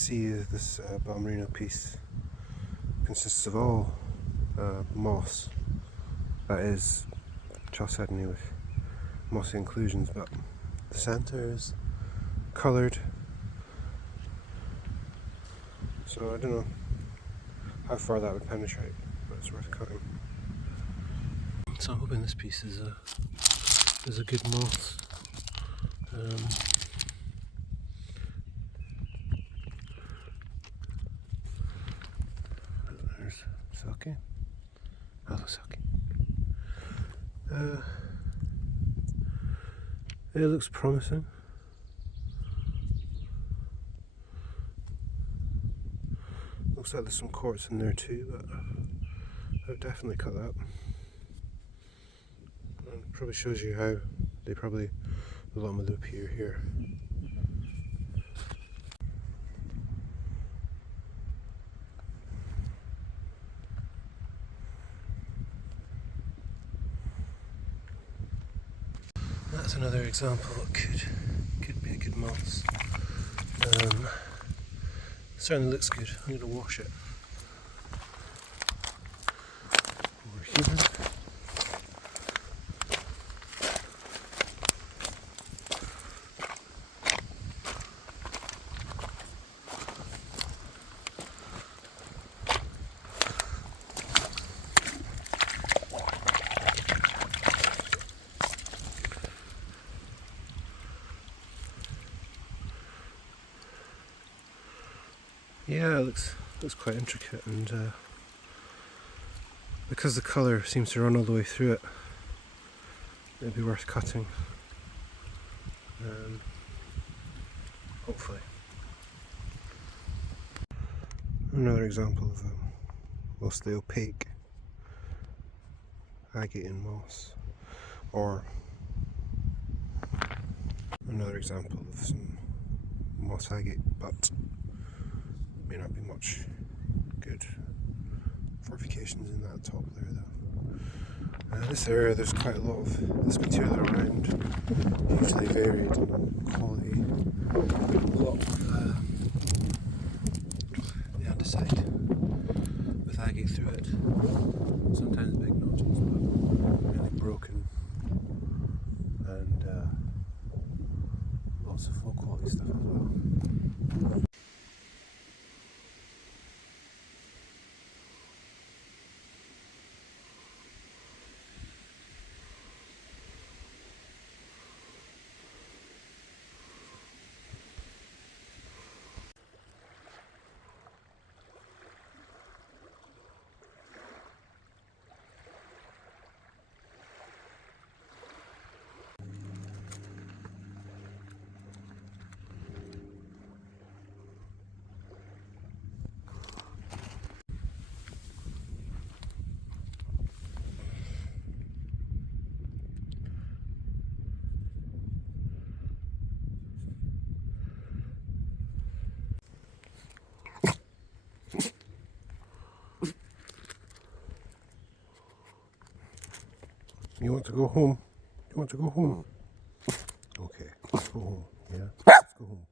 see this Balmerino piece consists of all moss, that is chalcedony with mossy inclusions, but the centre is coloured, so I don't know how far that would penetrate, but it's worth cutting. So I'm hoping this piece is a good moss. There's Silky. Hello, Silky. It looks promising. Looks like there's some quartz in there too, but I would definitely cut that. And it probably shows you how the lot would appear here. That's another example that could be a good moss. Certainly looks good. I'm going to wash it. Over here. Yeah, it looks quite intricate, and because the colour seems to run all the way through it, it'd be worth cutting. Hopefully. Another example of mostly opaque agate and moss, or another example of some moss agate, but may not be much good fortifications in that top layer though. This area, there's quite a lot of this material around, hugely varied in quality. A lot of the andesite with agate through it, sometimes big notches, but really broken, and lots of low quality stuff as well. You want to go home? You want to go home? Okay, let's go home. Yeah, let's go home.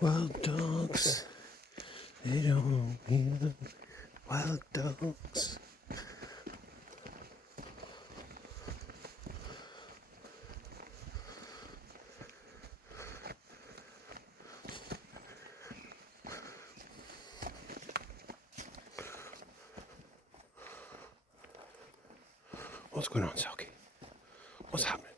Wild dogs, they don't hear them. Wild dogs. What's going on, Selkie? What's happening?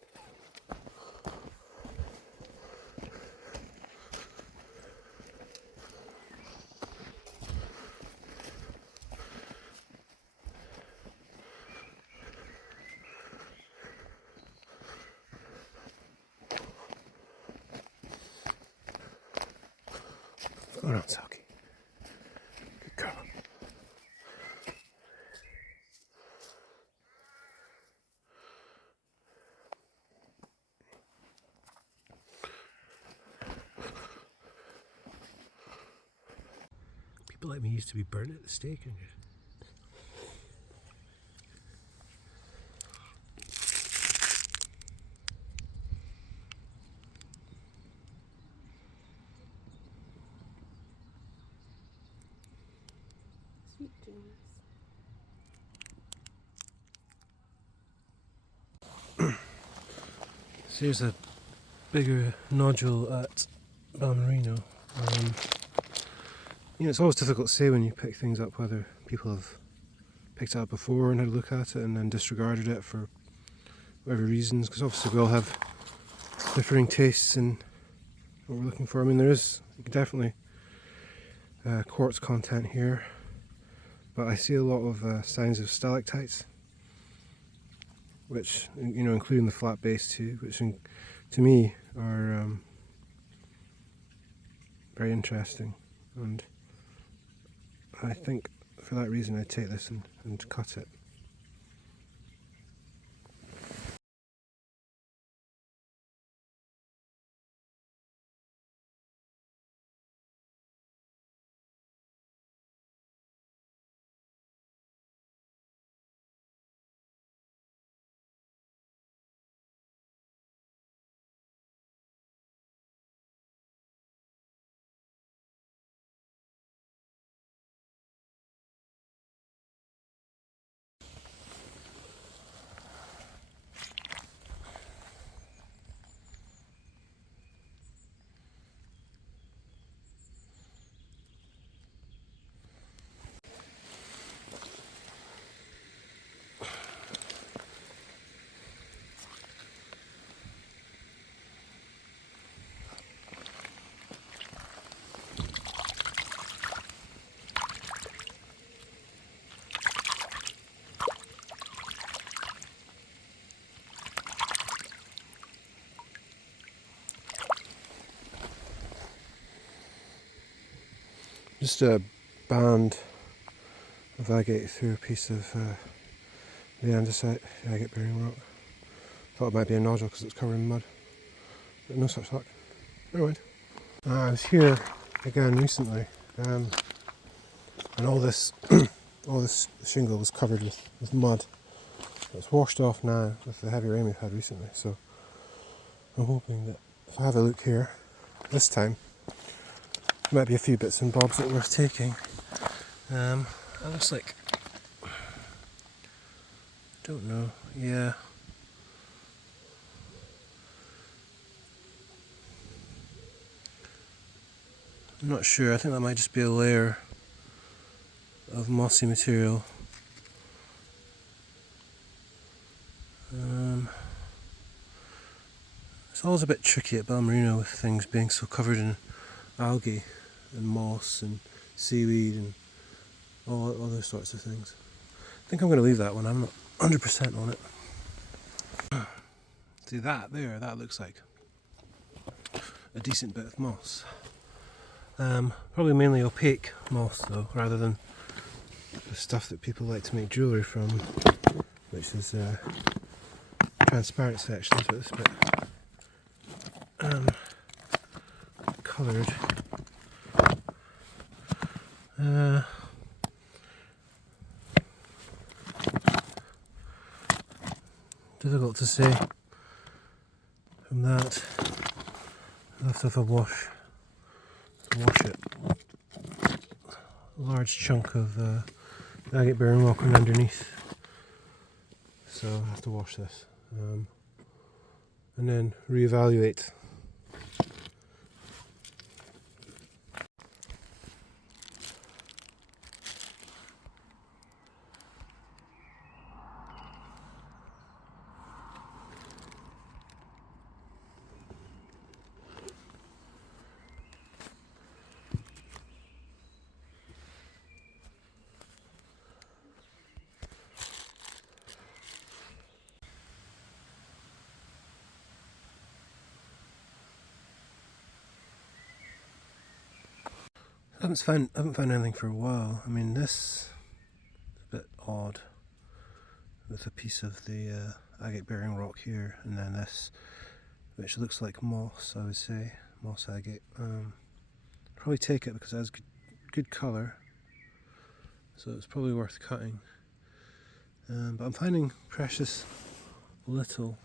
Go on, Selkie. Good girl. People like me used to be burnt at the stake. Sweet dreams. So here's a bigger nodule at Balmerino. It's always difficult to say when you pick things up whether people have picked it up before and had a look at it and then disregarded it for whatever reasons, because obviously we all have differing tastes in what we're looking for. I mean, there is definitely quartz content here, but I see a lot of signs of stalactites, which, including the flat base too, which to me are very interesting, and I think for that reason I'd take this and cut it. Just a band of agate through a piece of the andesite, the agate bearing rock. Thought it might be a nodule because it's covered in mud, but no such luck. Never mind. I was here again recently, and all this all this shingle was covered with mud. It's washed off now with the heavy rain we've had recently, so I'm hoping that if I have a look here this time, there might be a few bits and bobs that are worth taking. It looks like, don't know, yeah. I'm not sure, I think that might just be a layer of mossy material. It's always a bit tricky at Balmerino with things being so covered in algae and moss and seaweed and all other sorts of things. I think I'm going to leave that one, I'm not 100% on it. See that there, that looks like a decent bit of moss. Probably mainly opaque moss though, rather than the stuff that people like to make jewellery from, which is transparent sections, but this bit coloured. Difficult to say from that. I'll have to have a wash it. A large chunk of agate bearing rock underneath, so I'll have to wash this and then reevaluate. haven't found anything for a while. I mean, this is a bit odd with a piece of the agate bearing rock here, and then this, which looks like moss. I would say moss agate. Probably take it because it has good colour, so it's probably worth cutting. But I'm finding precious little.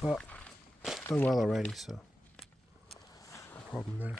But done well already, so no problem there.